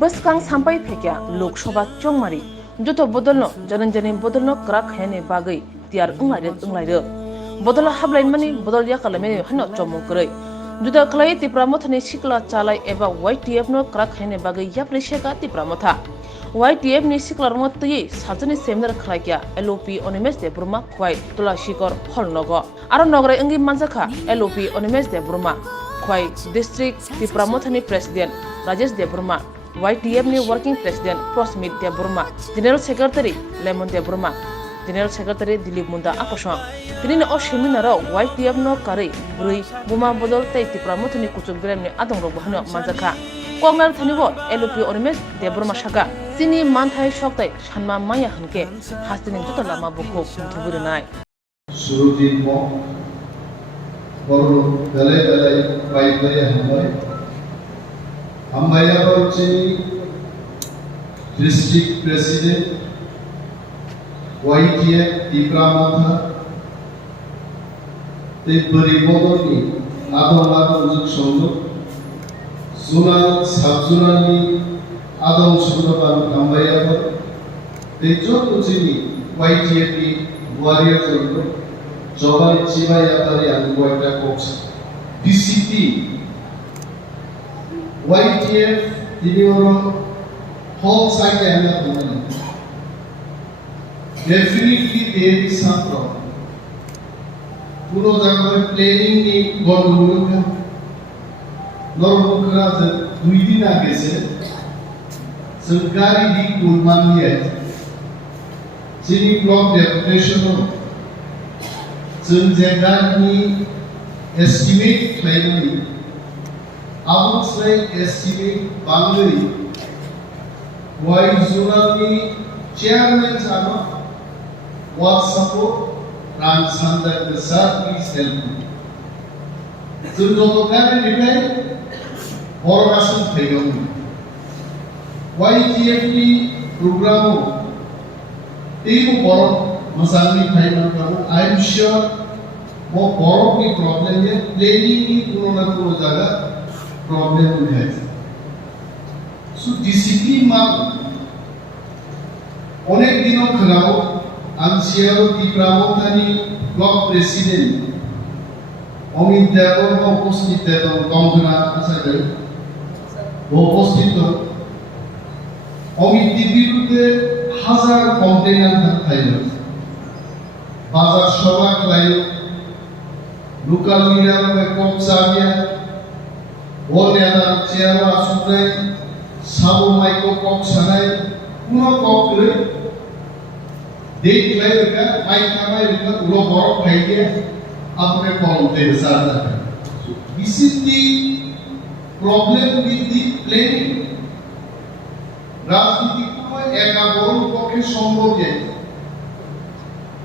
बसकां साम्पाय फेक्या लोकसभा चौमारी जतो बदलनो जनन बदलनो क्राक हैने बागै तियार उंलायरो बदल हाबलायमानि बदल या खालामने हनो चमुकरै जुदा खलाय तिप्रामथनि सिकला चालाय एबा YTF नो क्राक हैने बागै याप्रेसेका तिप्रामथा YTF नि सिकलार मतयै साजनि सेमिनार खलायया LOP ANIMESH दे ब्रह्मा खवाय तुलासिकर हलनगो आरो नगराय अंगि मानजाखा LOP ANIMESH दे ब्रह्मा खवाय डिस्ट्रिक्ट तिप्रामथनि प्रेसिडेंट राजेश दे ब्रह्मा YTF नि वर्किंग प्रेसिडेंट प्रस्मित दे ब्रह्मा जनरल सेक्रेटारि लेमन दे ब्रह्मा जनरल सेक्रेटारि दिलीप मुंडा आकर्षण तिनि ओ सेमिनाराव YTF नो कारै ब्रै बुमा बदल तै तिप्रामथनि कुचुक ग्रेमनि आदंग बहनो मानजाखा कमनार थनिबो LOP ANIMESH दे ब्रह्मा सागा सिनि मानथाय सकताय सानमा माया हनके हास्तिनि जत लामा बुखौ थुबुरनाय सुरुदिन म बरनो गले बायबाय हामबाया बरची डिस्ट्रिक्ट प्रेसिडेंट YTF तिप्रामथा ते परिबदलनि आदम संग जुनाल साबजुनालनि आदम सुब्रबान हामबायाबो ते जतुचिनि YTF नि वारियर जंग जबाय चिबाया तारि आंगुवाइटा कक्स DCP YTF दिनिवरो हल साइड हैना बुंनो definitely there is some problem पुरो जागोन प्लेनिंग नि गणमुखा नरमुखा जे दुई दिन आगे से सरकारी दी कुलमान है जिनि ब्लॉक डेपुटेशन जों जेगानि एस्टिमेट खालामनानै आबुंसाय एस्टिमेट बांगै वाइ जुनालनि चेयारमैन जानो WhatsApp रां सानजा गोसा प्लिज हेल्प जों जतगानिफ्राय बरगासिम फैगौ YTF नि प्रग्रामाव तेबो बरक मोजांनि फाइनांगौ आई एम श्योर वो बरकनि प्रॉब्लेम है प्लेनिंग नि पुरोना पुरो जागा प्रॉब्लेम है सो डिसिप्लिन मा अनेक दिनों खराव आंसियारो तिप्रामथानि ब्लॉक प्रेसिडेंट अमित देवर उपस्थित दं गंगना आसागै उपस्थित दं अमित बिरुद्धे हाजार कमप्लेन थायो बाजार सभा खालायो लोकाल लिडार में कम जाबिया नेता चेयार आसुनाय साबो माइको कम सानाय पुनो कम करे देख लायगा माइक थाबाय रेगा उलो बरक फाइगे अपने कॉल दे सारदा this is the problem with the planning राजनीति को एका बरन पक्षे सम्भव है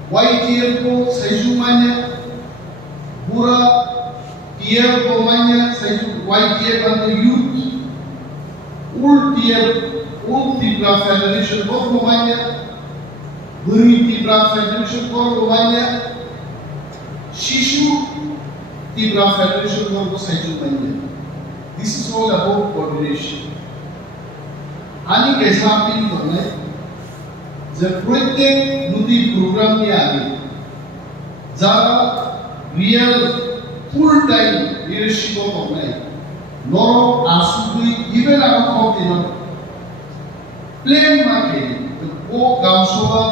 YTF को सैजु माने पूरा TF को माने सैजु YTF and the youth all TF all Tipra Federation को माने बुरी Tipra Federation को माने शिशु Tipra Federation को सैजु माने this is all about coordination आनी कैसा अपनी करना है जब प्रत्येक नदी प्रोग्राम में आगे ज़्यादा रियल फुल टाइम लीडरशिप को करना है नॉरो आसुरी इवन आगे कौन ना प्लेन मार्के वो गांव सोवा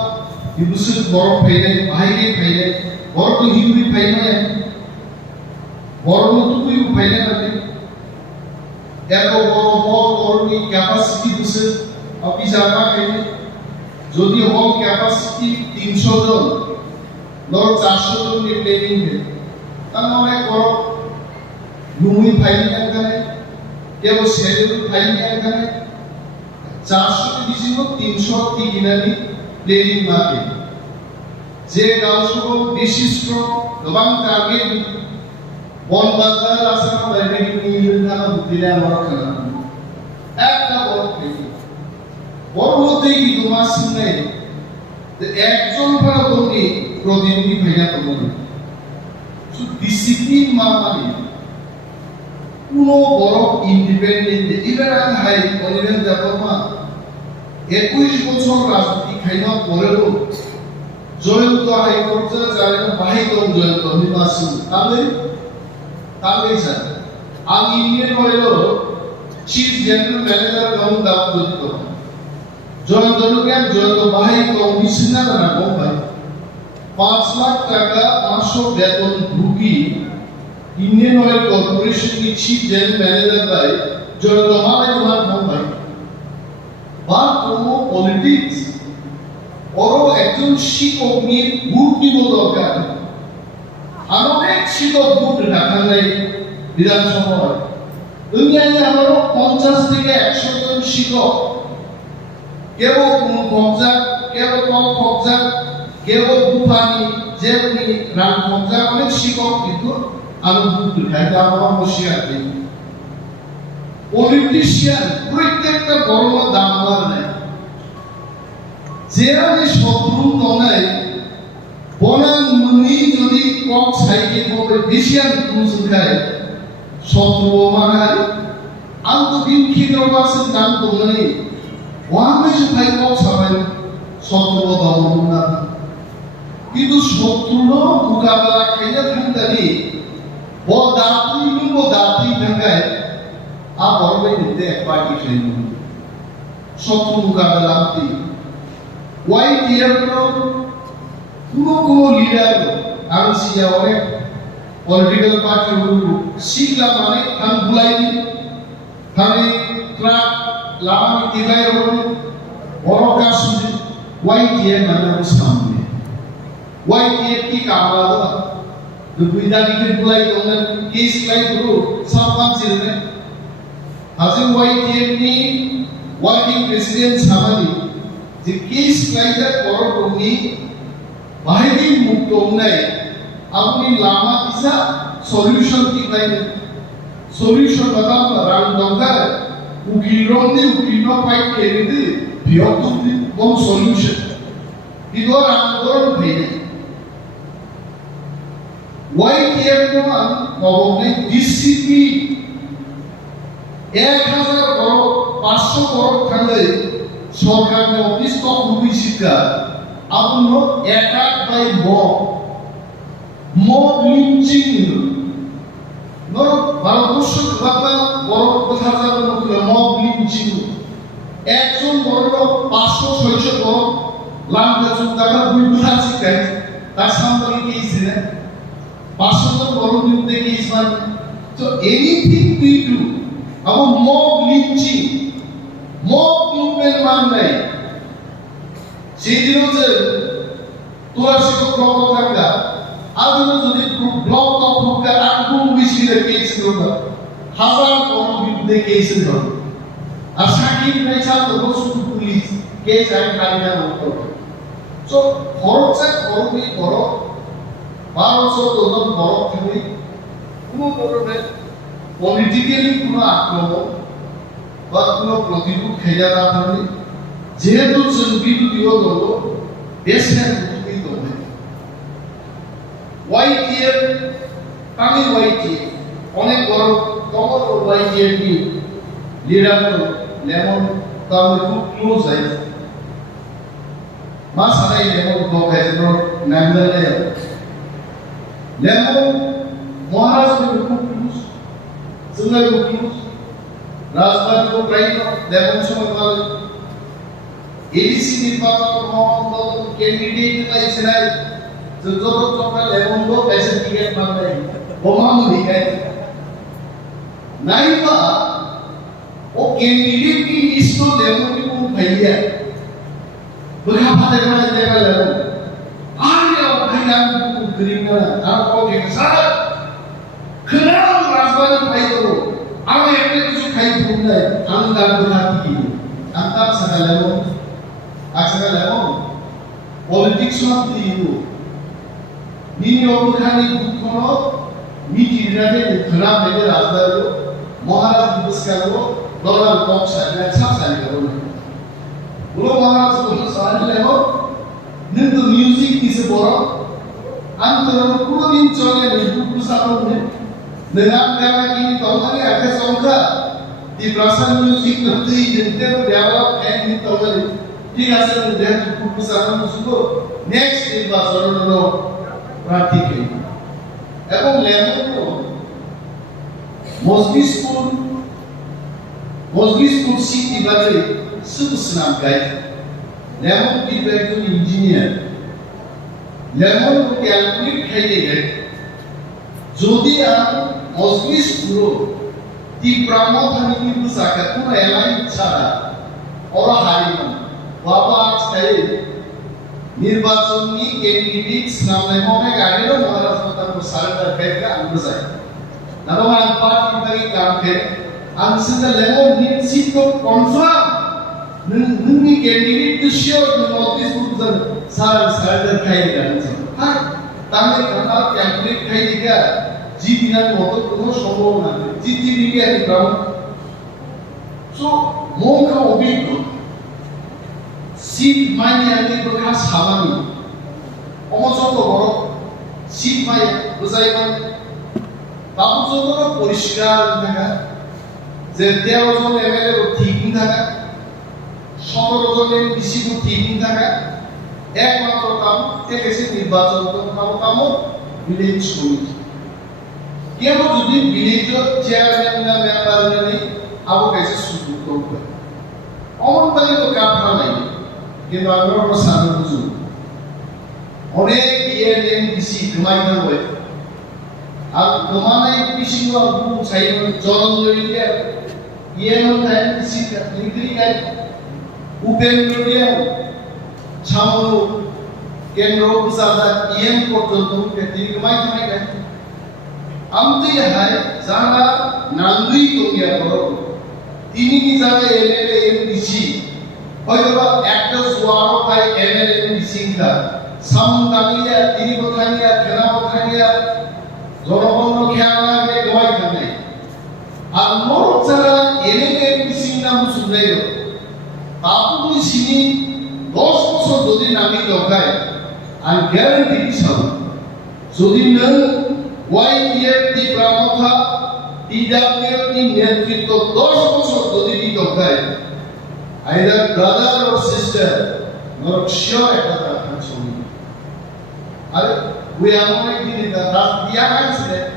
युवसुत बॉर्ड फैले बॉर्ड तो हिंदी फैले हैं बॉर्ड तो कोई फैले ना ले यारो बॉर्ड की कैपेसिटी दुसरे अभी ज़्यादा फैले যদি হল ক্যাপাসিটি 300 জন নর 400 জন নি প্লেনিং है তার মানে করো লুমি ফাইলিং এখানে কেবল শেডিউল ফাইলিং এখানে 400 টি দিছিল 300 টি গিনানি প্লেনিং মাকে যে গাঁওসব বিশিষ্ট গোবাং টার্গেট বন বাজার আসাম বাইরে নিয়ে না দিলে আমরা খানা একটা বড় পরবর্তী কি তোমার সামনে একজন পরবর্তী প্রতিনিধি ভাইয়া তোমার সো ডিসিপ্লিন মানে কোনো বড় independent even I high অনিবেন Debbarma 21 বছর রাজনীতি খাইনা পরেও জয়ন্ত হাইকোর্ট যারা বাহিত জয়ন্ত নির্বাচন তাহলে স্যার আমি ইন্ডিয়ান হইল চিফ জেনারেল ম্যানেজার গাউন দাম দিত জয়ন্ত লোকেন জয়ন্ত বাহিত মিশনা না কোম্পানি 5 লাখ টাকা মাসো বেতন ঢুকি ইন্ডিয়ান অয়েল কর্পোরেশন की चीफ जनरल मैनेजर बाय जो हमारे मान भाई बात কোনো পলিটিক্স और একজন শিক্ষক নিয়ে বুট নিব দরকার আর অনেক শিক্ষক বুট রাখা নাই বিধানসভায় দুনিয়ায় আমারও 50 থেকে 100 জন শিক্ষক কেবল কোন কবজা কেবল কম কবজা কেবল বুফানি যেমনি রাম কবজা অনেক শিক্ষক কিন্তু আমি বুট খাই তা আমার বসিয়া দিই পলিটিশিয়ান প্রত্যেকটা বড় দামদার নেই যেরা যে শত্রু তনায় বনাম মুনি যদি কক সাইকে কবে বেশিয়ান কুসুন খায় শত্রু মানায় আন্ত বিনখি দরবাসের নাম তো নেই ওয়ামেশ ভাই কক সবাই শত্রু দমন না কিন্তু শত্রুর মোকাবেলা খেলে থাকতানি দাতুই থাকায় আবার নিতে এক পার্টি খেলে শত্রু মোকাবেলা আপনি YTF কোনো লিডার আমি সিয়া অনেক পলিটিক্যাল পার্টি শিখলা মানে থাম বুলাইনি থামে ট্রাক লামানি তিলাই রোড বড় কাজ YTF মানে সামনে YTF কি কামলা দুইটা লিখে বুলাই তোমরা কেস লাই গুরু সামান ছিলেন হাজির YTF নি ওয়ার্কিং প্রেসিডেন্ট সামানি যে কেস লাইজার পরবর্তী বাহিনী মুক্ত নাই আপনি লামা কিসা সলিউশন কি লাইনে সলিউশন বাতাম রান দঙ্গার উকিল ফাইট করে দি বিয়তুম কোন সলিউশন ইদর আন্দোলন ভেনে YTF নো আন গভর্নমেন্ট ডিসিপি 1000 বড় 500 বড় থাকলে সরকারের অফিস তো খুবই শিক্ষা আপন অ্যাটাক বাই মব লিঞ্চিং নর ভারতবর্ষ বাংলা বড় কথা জানো মব লিঞ্চিং একজন বড় 500 600 বড় লাঙ্গা টাকা দুই কথা শিখায় তার সামনে কি ছিল 500 জন বড় বিরুদ্ধে কি ইসলাম তো এনিথিং উই ডু আবার মব লিঞ্চিং মব মুভমেন্ট মানে সেই দিন যে তোরা শিক্ষক ব্লক থাকা আজ যদি ব্লক তখনকা আগুন মিছিলে কেস করবে হাজার বড় বিরুদ্ধে কেস হবে আর সাকিব নাই ছাত্র শুধু পুলিশ কেস আইন কায়দা করতে তো খরচা খরচই বড় 1200 জন বড় থাকলে কোনো ধরনের পলিটিক্যালি কোনো আক্রমণ বা কোনো প্রতিরোধ খেয়া না থাকলে যেহেতু বিরোধীও দল দেশের বিরোধী দল YTF আমি YTF অনেক বড় কমর YTF কি লিডার তো লেমন তাও খুব ক্লোজ আছে মা সানাই লেমন তো গাইজনো নামদালে লেমন মহারাজ খুব ক্লোজ সুন্দর খুব ক্লোজ রাজবাড়ি তো প্রায় লেমন সময় ভালো এডিসি নির্বাচন মহম্মদ ক্যান্ডিডেট লাইছে নাই যত তোমরা লেমন গো পয়সা টিকেট মারবে বোমাম লিখাই নাইবা ও ক্যান্ডিডেট কি লিস্টো লেমন কি কোন ভাইয়া বড়া ফাদে মানে দেবা লেমন আরে ও ভাইয়া কোন করিনা আর ওকে স্যার খনাম রাজবাড়ি ভাই তো আমি একটা কিছু খাই ফুলে আমি দাঁড় বসা কি আন্তা সাকা লেমন আজকাল লেমন পলিটিক্স মাত্র ইউ নিনি অবখানি দুঃখনো মিটি রাতে খনা মেলে রাজদারো মহারাজ দিবসকারো দলাল কক্স সাইনা সব সাইনা করো বলো মহারাজ বলো সাইনা লেমন নিন্তু মিউজিক কিসে বড় আন্তর কোনদিন চলে নিপুট সাপনে dengan karena ini tongkang ada songka di perasaan musik nanti gente develop ini tongkang di hasil dan keputusan musuh next di bahasa Indonesia praktik এবং লেমন মজলিস স্কুল সিটি বাজারে সুবসনাম গাই লেমন কি একজন ইঞ্জিনিয়ার লেমন ক্যালকুলেট খাইতে গাই যদি আর মজলিস পুরো তি প্রামথানি কি বুঝাকা কোন এলাই ছাড়া ওরা হারিমান বাবা আজকাল নির্বাচনী ক্যান্ডিডেট নামে অনেক আগেও মহারাষ্ট্র তার সারেন্ডার খাইতে আমরা যাই Namun empat kita ikamke, ansida lemon need seat to confirm. Nungi candidate to show the notice to surrender khai diya. Ha, tamai kana calculate khai diya. Jitinar moto kono sombhobona neই. Jiti diye ani problem. So, monka obiggo. Seat mani ani bokha samani. Omosoto boro seat mai bujai mani বাবু যত পরিষ্কার থাকা যে 13 জন MLA ঠিক থাকা 17 জনের বেশি ঠিক থাকা একমাত্র কাম থেকে নির্বাচন কাম ভিলেজ কমিটি কেন যদি ভিলেজ চেয়ারম্যান না মেম্বার নেই আবু কাছে সুযোগ করবে অমন পারি তো কাম নাই কিন্তু আমরা সাধু বুঝু অনেক ইএনএম বেশি ঘুমাইতে হয় আর কমানাই পিসিং বা গু সাইন জলন লইয়া ইয়েমন টাইম পিসি লিগ্রি গাই উপেন মিডিয়া ছামলো কেন্দ্র বুসাদা ইয়েম পর্যন্ত দীর্ঘমাই থাকাই গাই আমতে হাই যারা নাঙ্গুই তোমিয়া করো তিনি কি জানে এমএলএ এমপিসি হয়তোবা একটা সোয়ারো খাই এমএলএ এমপিসি কা সামদানিয়া তিনি কথানিয়া কেনা কথানিয়া জনগণ খেয়াল না করে গমাই থাকে আর মোর যারা এমএলএ এমপিসি নাম শুনলাই তাপুরি সিনি 10 বছর যদি নামি দরকার আর গ্যারান্টি দিছাও যদি নং ওয়াইটিএফ দি প্রামথা ডিডব্লিউএফ দি নেতৃত্ব 10 বছর যদি দি দরকার আইদার ব্রাদার অর সিস্টার নর শিওর একটা কথা শুনি আর we are only doing that dia kan sih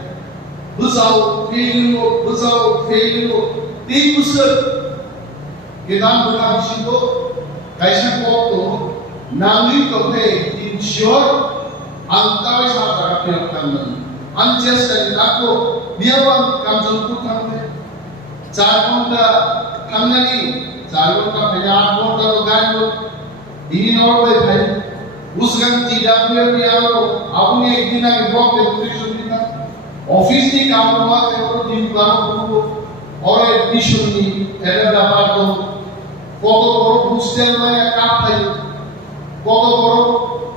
busau feilu di busur kita bukan situ kaisa koto nami to pay ensure antai sadar kan anjes dari aku biawan kamjon putan চারটা থামনানি চারটা পেয়া আটটা গান ini norway ভাই उसगन TWF यारो आपने एक दिन आगे ब्लॉक डेपुटेशन दिया ऑफिस की काम हुआ तो दिन काम को और एडमिशन नी एडा ব্যাপার তো কত বড় হোস্টেল মানে কাপ পাই কত বড়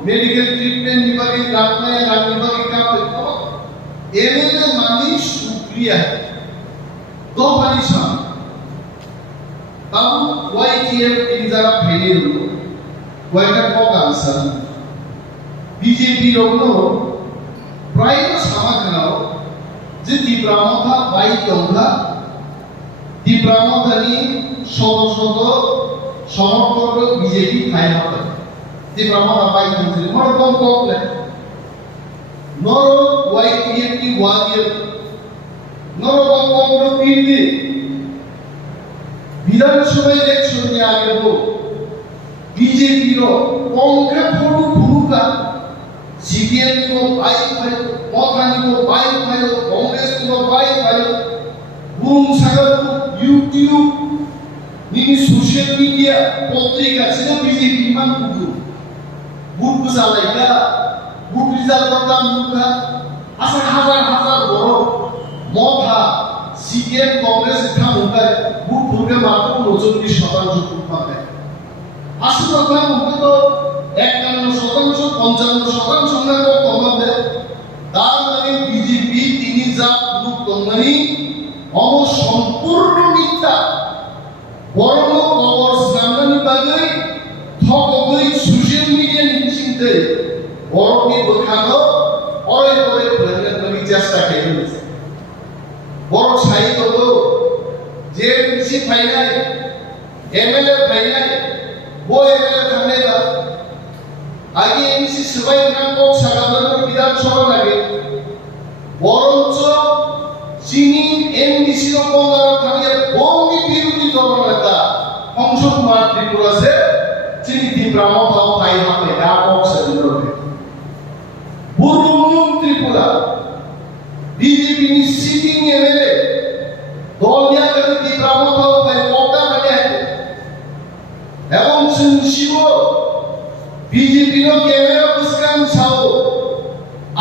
মেডিকেল ট্রিটমেন্ট বিভাগে ডাক্তার রাগ বিভাগে কাপ পাই এমএলএ মানে সুপ্রিয়া তো পরিশান তাও ওয়াইটিএফ এই যারা ফেলে হলো কয়টা কক আনসার বিজেপি রগ্ন প্রায় সমাধানাও যে তীব্রামথা বাই দংলা তীব্রামথানি শত সমর্থক বিজেপি খাই হবে তীব্রামথা বাই দংলা মর কম কমলে নর ওয়াইটিএফ ওয়াদিয়ে নর কম কম পিন্দি বিধানসভা ইলেকশন নিয়ে আগে বিজেপির কংগ্রেস ফটো ভূমিকা সিপিএম को बाइक भाई मथानी को बाइक भाई कांग्रेस को बाइक भाई बुम सागर को यूट्यूब निनी सोशल मीडिया पत्रिका से बीजेपी मान कुदु बुक बुझालाइका बुक रिजाल्ट करता मुखा आसा हाजार बড় मथा সিপিএম कांग्रेस था मुखा बुक भुगे मात्र 39% বুক পাবে আসল কথা মুখে তো 51% 55% সংখ্যা কমাতে তার মানে বিজেপি তিনি যা গ্রুপ কোম্পানি সম্পূর্ণ মিথ্যা বড় খবর সামনে বাগাই ঠকই সোশ্যাল মিডিয়া নিশ্চিন্তে বড়কে দেখানো অরে করে প্ল্যানের চেষ্টা করে বড় সাহিত্য তো যে পিসি ফাইনাল এমএলএ ফাইনাল वो एमएलए थांनाय बा आगे एमसी सबाय नांगौ सागादों विधानसभा लागे बरंच चिनी एमडीसी रो बंगार थांगे बंगी बिरोधी दल नेता সংসদ মাঠ ত্রিপুরা से चिनी त्रिपुरा माव फाइ हापे दा बक्स बिरोधे पूर्व त्रिपुरा बीजेपी नि सिटिंग एमएलए दलिया गति त्रिपुरा माव फाइ पक्का बने এবং শিব বিজেপির ক্যামেরা পুস্কান সাও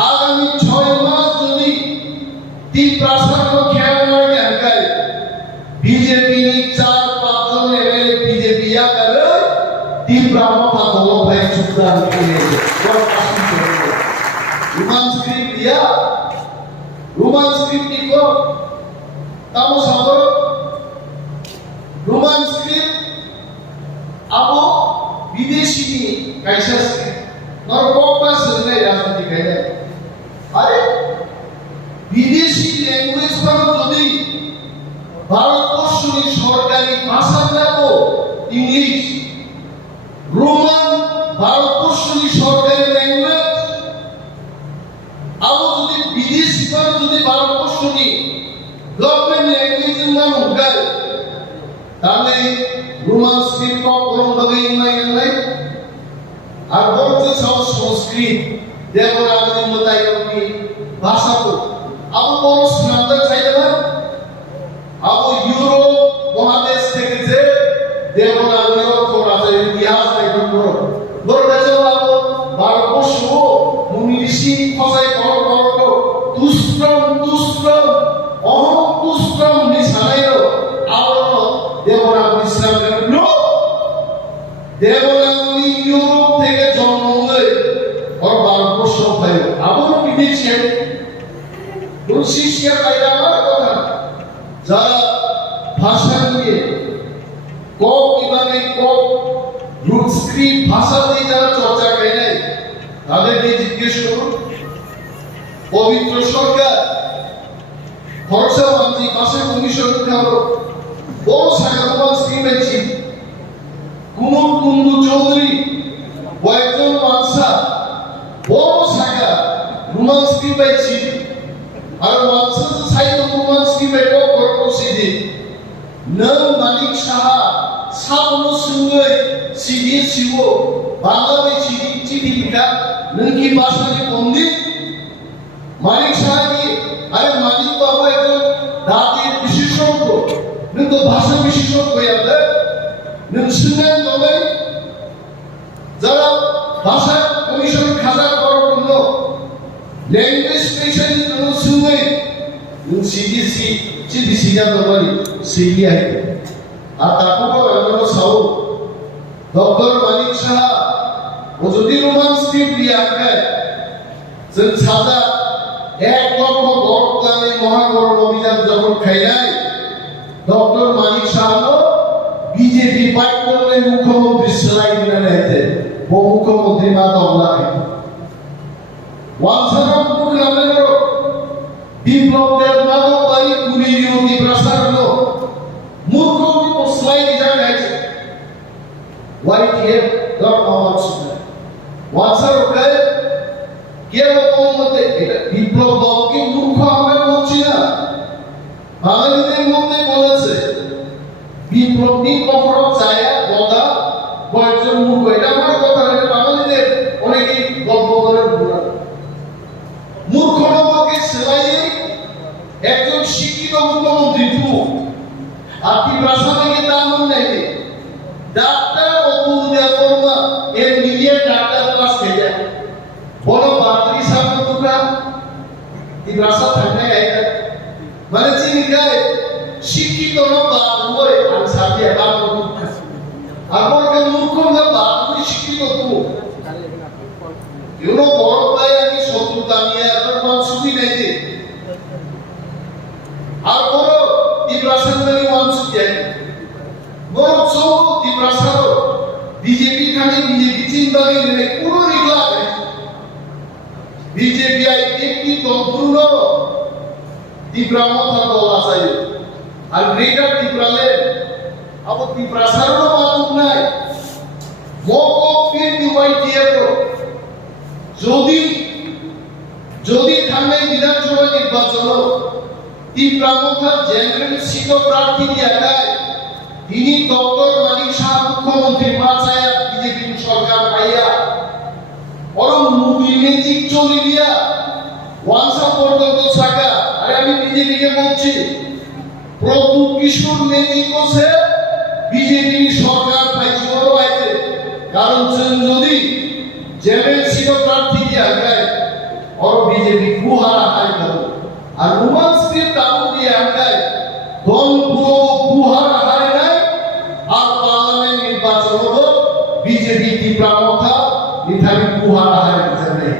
আগামী 6 মাস যদি ত্রিপ্রাসাদ খেয়াল না জানকায় বিজেপি নি 4-5 জন এমএলএ বিজেপি করে ত্রিপুরা মাথা দল ভাই সুতরাং করে রোমান স্ক্রিপ্ট নিকো তামো সাবর রোমান স্ক্রিপ্ট अब विदेशी कैसा से और कोपा से राजनीति कहते हैं अरे विदेशी लैंग्वेज पर যদি ভারতবর্ষের সরকারি ভাষা নাও ইংলিশ রোমান ভারতবর্ষের সরকারি ল্যাঙ্গুয়েজ আবো যদি বিদেশি पर যদি ভারতবর্ষের গভর্নমেন্ট ল্যাঙ্গুয়েজের নাম হয় তাহলে রোমান স্ক্রিপ্ট কোন ভাবে ইমাইন নাই আর বলতে সব সংস্কৃত দেবনাগরী মতায়নি ভাষা তো আবো বড় স্নাতক চাইতে না আবো ইউরোপ মহাদেশ থেকে যে দেবনাগরী অর্থ আছে ইতিহাস একদম বড় বড় কাছে আবো ভারতবর্ষ মুনি ঋষি খসাই বড় দুষ্ট্রম অহম দুষ্ট্রম নিশানাইরো আবো দেবনাগরী ইসলাম নো দেবনাগরী ইউরোপ থেকে জন্ম হয়ে और ভারতবর্ষ হয় আবো বিদেশে রুশিয়া কায়দা আমার কথা যারা ভাষা নিয়ে কক কিভাবে কক রুট স্ক্রিপ্ট ভাষা দিয়ে যারা চর্চা করে নাই তাদেরকে জিজ্ঞেস করুন পবিত্র সরকার খরচা মন্ত্রী ভাষা কমিশন খাবো বড় সাগরবান স্কিম আছে কুমুর কুন্দু চৌধুরী বয়জন মানসা বড় সাগর রোমান স্কিম আছে আর মানসা সাহিত্য রোমান স্কিম এ kokborok Sidi Nung Manik Saha সাবনো সঙ্গে CBSEo বাংলা চিঠি লিখা নঙ্কি ভাষায় পণ্ডিত মানিক সাহা কি আরে মানিক বাবু একজন দাঁতের বিশেষজ্ঞ কিন্তু ভাষা বিশেষজ্ঞ আমরা নসুনান দলে যারা ভাষা কমিশন খাজা করার জন্য ল্যাঙ্গুয়েজ স্পেশালিস্ট নসুনে সিডিসি চিঠি দলে সিবিআই আর তারপর আমরা সাউ ডক্টর মানিক সাহা ও যদি রোমান স্ক্রিপ্ট দিয়ে আঁকায় যে সাদা 1 লক্ষ বড়প্লানে মহাকরণ অভিযান যখন খাইলাই ডক্টর মানিক সাহা বিজেপি পাট্টনে মুখ্যমন্ত্রী সেলাই দিনে নেতে ও মুখ্যমন্ত্রী মা দমলাকে ওয়ানসারাম প্রোগ্রামের বিপ্লবদের মাদক বাড়ি পুরী বিরোধী প্রসারণ মুখ্যমন্ত্রী ও সেলাই দিনে নেতে YTF dot Mawatsuna. Watsarukay কেরকম মতে এটা বিপ্লব দলকে মূর্খ আমরা বলছি না বাঙালিদের মধ্যে বলেছে বিপ্লব নি কখনো চায় বদা কয়েকজন মূর্খ এটা আমার কথা এটা বাঙালিদের অনেকেই গল্প করে বলে মূর্খ নবকে সেলাই একজন শিক্ষিত মুখ্যমন্ত্রী তু আপনি প্রাসাদে দামন নেবে ডাক্তার অবুল দেববর্মা এর মিডিয়া ডাক্তার ক্লাস খেলে বড় বাতরি সামনে টুকরা এই রাস্তা থাকতে গাইতে মানে চিনি গায় শিক্ষিত না বাদ হয়ে আর সাথে বাদ হতো আর কে মূর্খ না বাদ হয়ে শিক্ষিত তো ইউনো বড় ভাই আমি শত্রুতা নিয়ে এত মানসুকি নাই যে আর বড় এই রাস্তায় মানসুকি আছে বড় সব এই রাস্তা বিজেপি খালি বিজেপি চিন্তা করে পুরো রিগলা বিজেপি একটি সম্পূর্ণ Tipra motha dol asai আর গ্রেটার টিপ্রালে আবো টিপ্রা সারনো মাতুক নাই মকো ফির দিওয়াই দিয়েতো যদি থামে বিধানসভা নির্বাচন টিপ্রা মথা জেনারেল সিট প্রার্থী দেখায় তিনি ডক্টর মানিক সাহা মুখ্যমন্ত্রী মাছায়া বিজেপি সরকার পাইয়া বরং মুভি ম্যাজিক চলে দিয়া ওয়ানসা পর্যন্ত থাকা আর আমি বিজেপিকে বলছি প্রভু কিশোর ম্যাজিক করছে বিজেপি সরকার পাইছে বড় পাইছে কারণ যদি জেনারেল সিট প্রার্থী দেখায় और बीजेपी गुहारा हाई करो और वुमेन स्क्रिप्ट आउट दिया है दोन पुरो गुहारा हाई नहीं और पार्लियामेंट निर्वाचन हो बीजेपी की प्रमुखा निथावी गुहारा हाई कर नहीं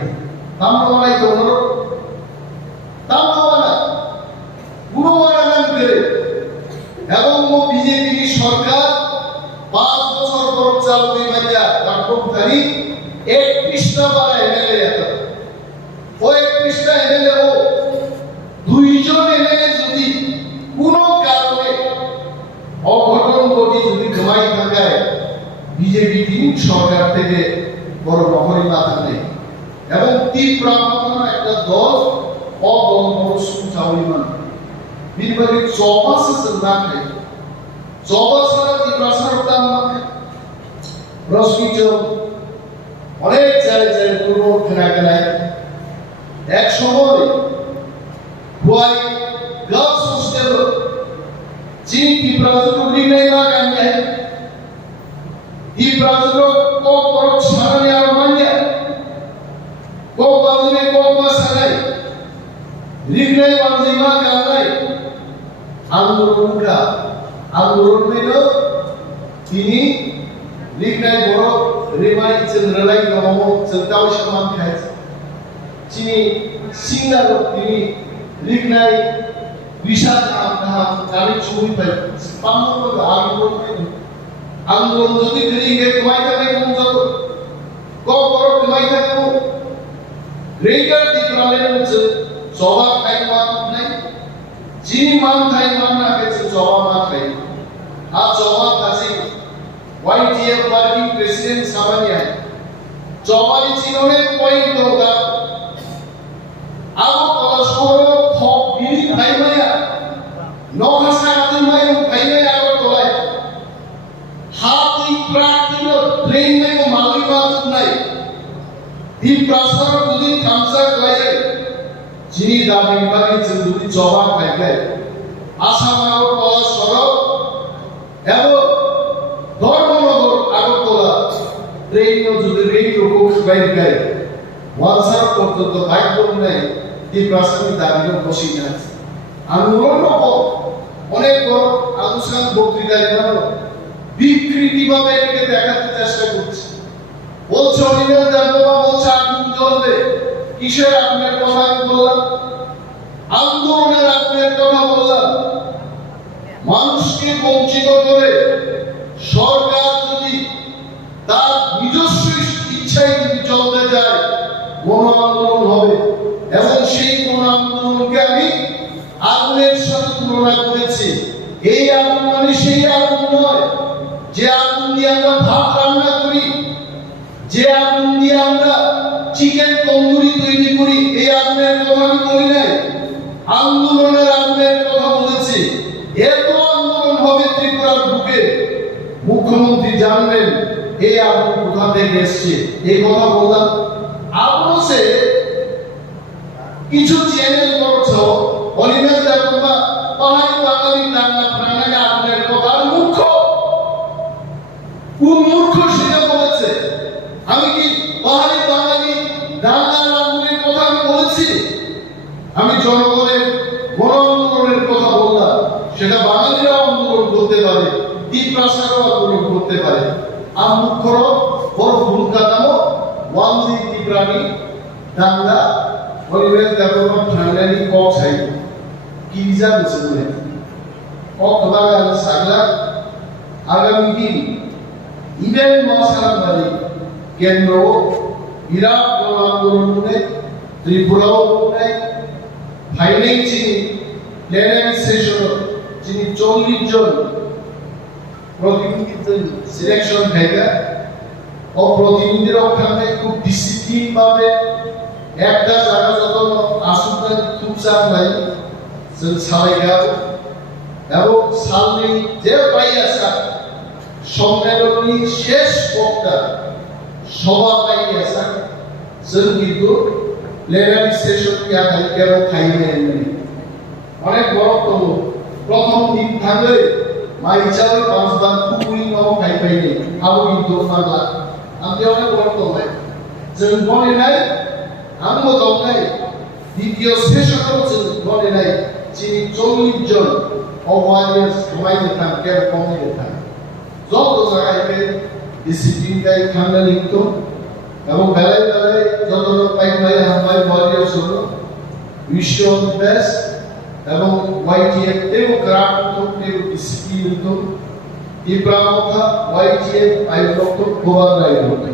तम तो वाला तो नो तम तो वाला गुरु वाला नाम करे এবং वो बीजेपी की सरकार 5 বছর পর চালু হইয়া কার্যকরী 31টা বার এমএলএ আছে ওই কৃষ্ণা এমএলএ ও দুইজন এমএলএ যদি কোনো কারণে অঘটন ঘটি যদি জমাই থাকে বিজেপি তিন সরকার থেকে বড় নগরী মাথা নেই এবং তীব্র একটা দল অদল বড় সুচাউলি মান বিরবারে 24 নাম নেই 24 সারা তীব্র সরকার নামে রশ্মিচ অনেক জায়গায় পূর্ব কেনায় এক সময় हुआई गर्ल्स हॉस्टल चीन की प्राजनो निर्णय ना करने की प्राजनो को परक सारने और मान्य को बाजने को बसने निर्णय वाजिमा करने आंदोलन में लो तीनी निर्णय बोरो रिमाई चंद्रलाई गमो चंताव शमान खाए चीनी सिंगर তিনি লিখনাই বিশাল নাম গাড়ি ছবি পাই পামর আন্দোলন যদি করিগে কমাই থাকে কোন যত kokborok কমাই থাকে গ্রেটার দিপ্রালে হচ্ছে সভা খাই মান নাই যিনি মান খাই মান না গেছে সভা মা খাই আর সভা কাছে YTF পার্টি প্রেসিডেন্ট সামানিয়া সভাই চিননে পয়েন্ট দা Aku kalau suruh hok diri kaimaya, nohasa kaimaya kaimaya aku tolai. Hati praktikno train में को मालूम बात नहीं. di prasar যদি kamsa klaye, jini dabi bagi যদি জবাব পাইবে. আসামাও কলা সরব এবং ধর্মনগর আগরতলা ট্রেন যদি রেল রোড বাইরে ওয়ানসার পর্যন্ত বাইক বললে এই প্রাসঙ্গিক দাবির বসে আছে আন্দোলন অনেক বড় আলোচনা বক্তৃতায় বিকৃতিভাবে এটাকে দেখাতে চেষ্টা করছে বলছে অনিমেষ দেববা বলছে আগুন জ্বলবে কিসের আপনার কথা বললাম আন্দোলনের আপনার কথা বললাম মানুষকে বঞ্চিত করে সরকার যদি তার নিজস্ব ইচ্ছায় যদি চলতে যায় গণ আন্দোলন হবে এবং সেই গণ আন্দোলনকে আমি আগুনের সাথে তুলনা করেছি এই আগুন মানে সেই আগুন নয় যে আগুন দিয়ে আমরা ভাত রান্না করি যে আগুন দিয়ে আমরা চিকেন তন্দুরি তৈরি করি এই আগুনের কথা আমি বলি নাই আন্দোলনের আগুনের কথা বলেছি এত আন্দোলন হবে ত্রিপুরার বুকে মুখ্যমন্ত্রী জানবেন এই আগুন কোথা থেকে এসছে এই কথা বললাম আপনি কিছু চ্যানেল করছো অনিমেষ দেববা পাহাড়ি বাঙালি বাংলা প্রাণায় আগুনের কথা মূর্খ কোন মূর্খ সেটা বলেছে আমি কি পাহাড়ি বাঙালি বাংলার আগুনের কথা আমি বলেছি আমি জনগণের গণ আন্দোলনের কথা বললাম সেটা বাঙালিরা আন্দোলন করতে পারে দ্বীপ্রাসারও আন্দোলন করতে পারে আর মুখ্যর বড় ভূমিকা নাম ওয়ানজি ত্রিপুরানি দাঙ্গা অনিমেষ দেববা ঠান্ডানি কক সাই কি যা বলে কক বাঙালি সাগলা আগামী দিন ইভেন মহাসারাবাদী কেন্দ্র বিরাট গণ আন্দোলন ত্রিপুরাও ফাইনাই চিনি প্লেনারি সেশন যিনি 40 জন প্রতিনিধিদের সিলেকশন হয়েছে ও প্রতিনিধিরাও ওখানে খুব ডিসিপ্লিন ভাবে একটা জায়গা যত আসুন খুব চাপ নাই जों सालायगाव এবং সামনে যে পাই আসা সম্মেলনী শেষ বক্তা সভা পাই আসা जों কিন্তু প্লেনারি সেশন কি আকারে কেন খাইবে অনেক বড় তো প্রথম দিন থাকে মাইচাল পাঁচবার পুকুরি নাও খাই পাইনি আবু কিন্তু বাংলা আমি অনেক বড় তো ভাই जों মনে নাই আমিও তো নাই দ্বিতীয় সেশনও जों মনে নাই যিনি 40 জন অওয়ারিয়ার্স সবাইকে থাকেন কমিয়ে থাকেন যত জায়গায় ডিসিপ্লিন গাই খান্না লিখত এবং বেলায় বেলায় যত পাই পাই হামাই ওয়ারিয়ার্স হলো উইশ অল দ্য বেস্ট এবং ওয়াইটিএফ তেও ক্রাফট তো তেও ডিসিপ্লিন তো ইব্রাহিম ওয়াইটিএফ আই ডক্টর গোবার রাই হতো